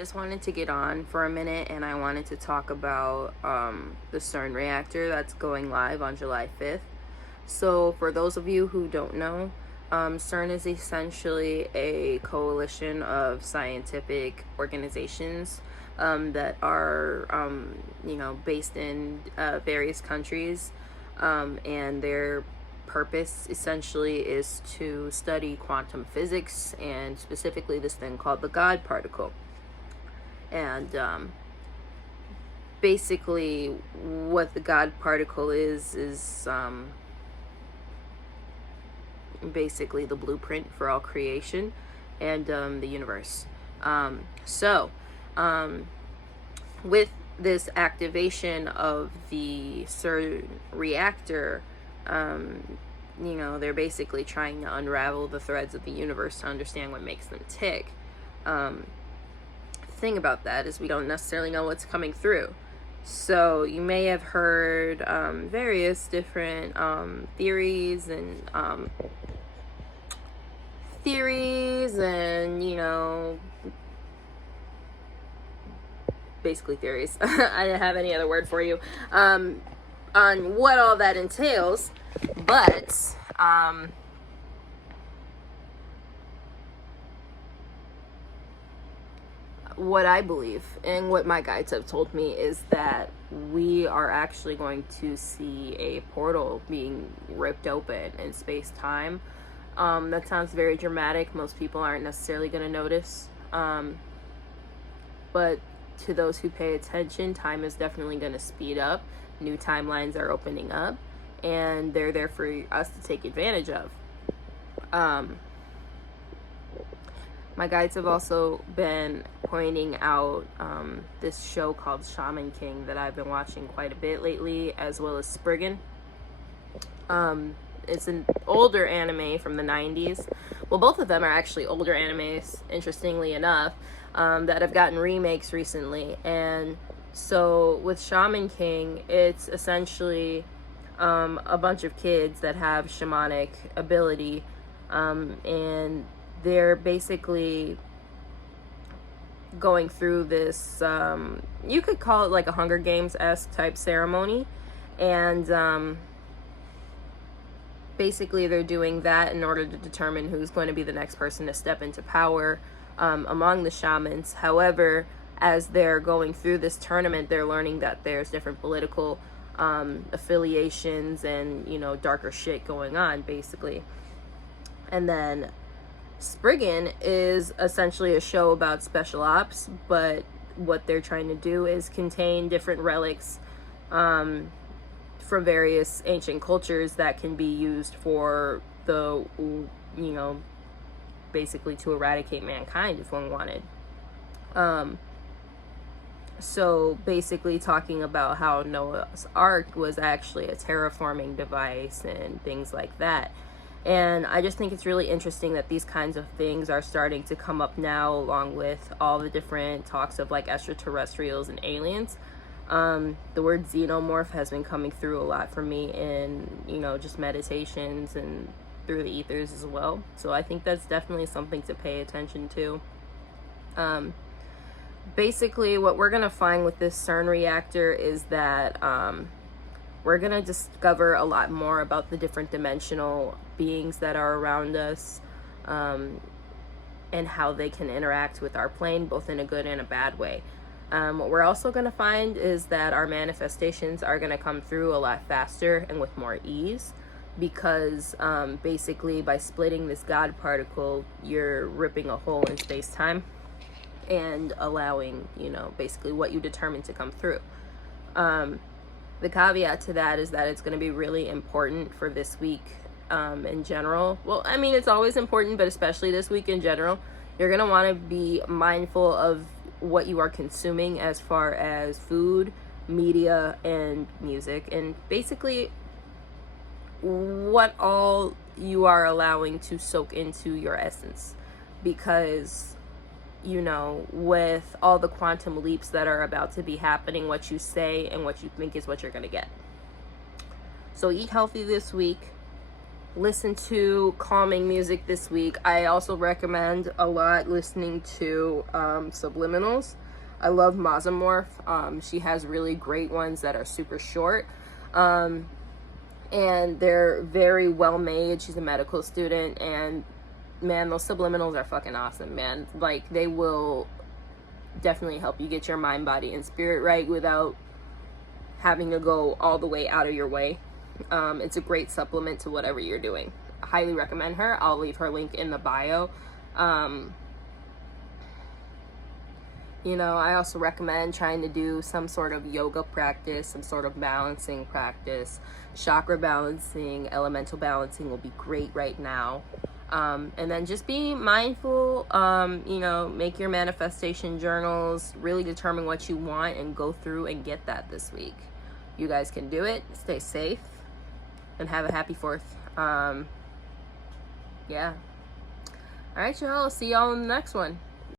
just wanted to get on for a minute and I wanted to talk about the CERN reactor that's going live on July 5th. So for those of you who don't know, CERN is essentially a coalition of scientific organizations that are, based in various countries, and their purpose essentially is to study quantum physics, and specifically this thing called the God particle. And basically what the God particle is basically the blueprint for all creation and the universe. With this activation of the CERN reactor, they're basically trying to unravel the threads of the universe to understand what makes them tick. Thing about that is we don't necessarily know what's coming through. So you may have heard various different theories and basically theories. I didn't have any other word for you on what all that entails, but what I believe and what my guides have told me is that we are actually going to see a portal being ripped open in space-time. That sounds very dramatic. Most people aren't necessarily going to notice. But to those who pay attention, time is definitely going to speed up. New timelines are opening up, and they're there for us to take advantage of. My guides have also been pointing out this show called Shaman King that I've been watching quite a bit lately, as well as Spriggan. It's an older anime from the 90s. Well, both of them are actually older animes, interestingly enough, that have gotten remakes recently. And so with Shaman King, it's essentially a bunch of kids that have shamanic ability, and they're basically going through this, you could call it like a Hunger Games-esque type ceremony. And basically they're doing that in order to determine who's going to be the next person to step into power among the shamans. However, as they're going through this tournament, they're learning that there's different political affiliations and, darker shit going on, basically. And then Spriggan is essentially a show about special ops, but what they're trying to do is contain different relics from various ancient cultures that can be used for the, basically to eradicate mankind if one wanted. So basically talking about how Noah's Ark was actually a terraforming device and things like that. And I just think it's really interesting that these kinds of things are starting to come up now, along with all the different talks of like extraterrestrials and aliens. The word xenomorph has been coming through a lot for me in, just meditations and through the ethers as well. So I think that's definitely something to pay attention to. Basically, what we're going to find with this CERN reactor is that we're going to discover a lot more about the different dimensional beings that are around us, and how they can interact with our plane, both in a good and a bad way. What we're also going to find is that our manifestations are going to come through a lot faster and with more ease, because basically by splitting this God particle, you're ripping a hole in space-time and allowing, basically what you determine to come through. The caveat to that is that it's going to be really important for this week in general. Well, I mean, it's always important, but especially this week in general. You're going to want to be mindful of what you are consuming as far as food, media, and music, and basically what all you are allowing to soak into your essence. Because, with all the quantum leaps that are about to be happening, what you say and what you think is what you're going to get. So eat healthy this week. listen to calming music this week. I also recommend a lot listening to Subliminals. I love Mesomorph. She has really great ones that are super short. And they're very well made. She's a medical student, and man, those subliminals are fucking awesome, man. Like, they will definitely help you get your mind, body, and spirit right without having to go all the way out of your way. It's a great supplement to whatever you're doing. I highly recommend her. I'll leave her link in the bio. You know, I also recommend trying to do some sort of yoga practice, some sort of balancing practice. Chakra balancing, elemental balancing will be great right now. And then just be mindful, you know, make your manifestation journals, really determine what you want and go through and get that this week. You guys can do it. Stay safe and have a happy 4th. Yeah. All right, y'all. See y'all in the next one.